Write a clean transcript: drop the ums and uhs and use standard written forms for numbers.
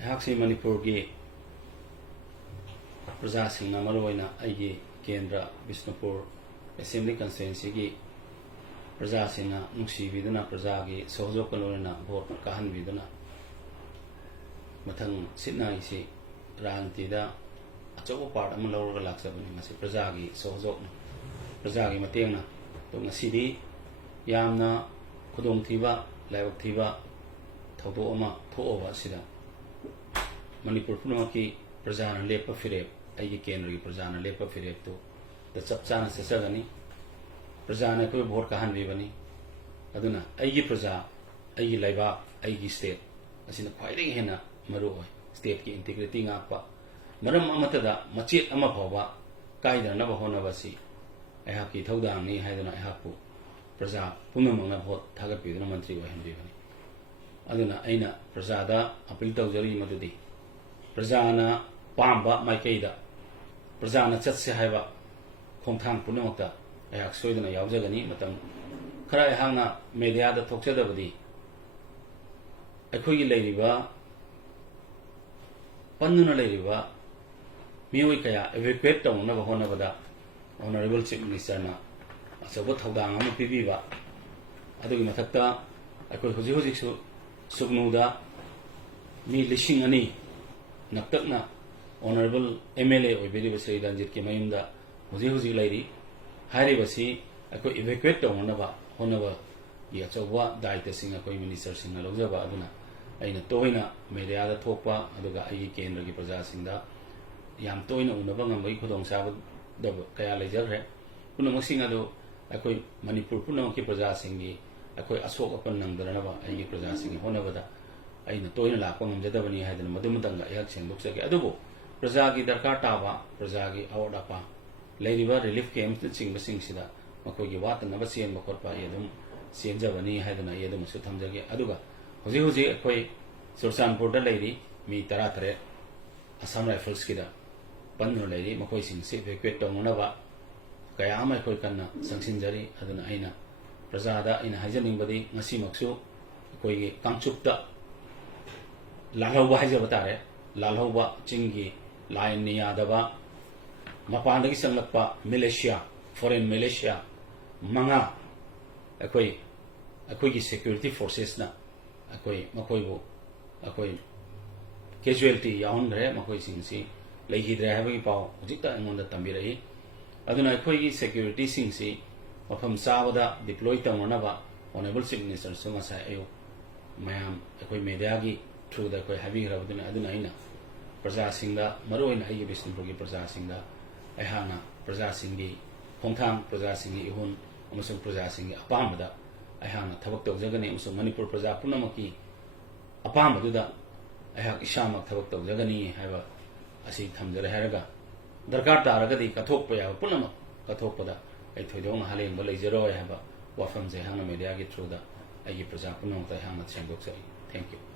Haksi Manipur ki Praja Singh Amaroina Aigi Kendra Bishnupur Assembly Constituency ki Praja Singh Nuksi Viduna Praja ki Sojo Kalorina Vote Kahan Viduna Matang Sitna isi Rantida Achogo part Amalo Relaxabani Masi Praja ki Sojo Praja ki Matena Tung Sidi Yamna Kudong Tiba Layak Tiba Taudo Oma Toova Sida Manipur Pumnamak Praja Lepa Firep Aigi Kendra Praja Lepa Firep to the Chapchana Sasagani Praja Ko Vote Kahan Vivani Aduna Aigi Praja Aigi Laiba Aigi State as in the fighting Hena Maru State ki integrity Ngapa Maram Amatada Machit Amapova Kaida Navahonavasi I have ki Todang ni Haidana Hapu Praja Pumnamak Vote Tagapi the Mantri Henry Aduna Aina Prajada Apil Tawjari Madudi Prajana Pamba Maikaida Prajana Chatsi Haiba Kongtang Punamata Ayak Sweden Yavjagani Matam Kara Hanga Media the Tokchadabadi Akui Ladiva Panduna Ladiva Miwikaya evacuate on Navahonavada Honorable Chief Minister Asabot Hodang Piviva Adu Matata Akui Hoji Sugnuda Mi Lishingani Naktakna Honorable MLA or very Vasai Danjit Kimayunda Hozi lady Hari Vasi I could evacuate on Honava Yachawa died sing a minister sing a Lozava Aduna Aina Toina made other Topa Aduga Aiki Kendra Praja Sinda Yam Toina Unabang Maikudong Sabbath Kaya Leijaroi Punamasingado I could Manipur Punamaki Praja Singi I could assault upon Nandanava Aiki Praja Sing Honavada Aina Toina Lapang Jadavani had a Madumanga Yakshan looks like Adubo Prajagi darkar taba Prajagi Awadapa Leijaroi relief camps that sing the sing Sida Makogi Wat and Navasi and Makorpa Yedum Sien Javani had an Ayedum Sutamjagi Aduga Hozi Akoi Sursan Porta lady me Taratare Assam Rifles Skida Panu lady Makoi sing safe equate on Nava Kayama Koikana Sansinjari Aduna Aina Prajada in Hajaning Body Nasimaksu Koi Kamchupta Lalhova Hajavatare Lalhova Chingi Lion Niadava Mapandagi Sanglapa Militia Foreign Militia Manga Akoi security forces na Akoi Makoibo Akoi casualty Yaundre Makoi Singsi Leihidre having power Jita and on the Tambirai Aduna Akoi security Singsi Mapam Savada deployed Tamanava Honorable Signature Sumasa Ayo Mayam Akoi Mediagi through the Koi having Ravaduna Adunaina Praja Singda Maru in Ayi Bisnugi Praja Singda Ahana Praja Singi Hongtang Praja Singi Ihun Amusum Praja Singi Apamada Ahana Tabak Jagani Musum Manipur Praja Punamaki Apamaduda Ahak Ishamak Tabak Jagani have a seat Tamdara Haraga Darkar Taragadi Katthokpada Pumnamak Katthokpada I told you halengba leijaroi have a wafam Zehana Mediagi through the Ayi Praja Punamata Hana Chamboxai. Thank you.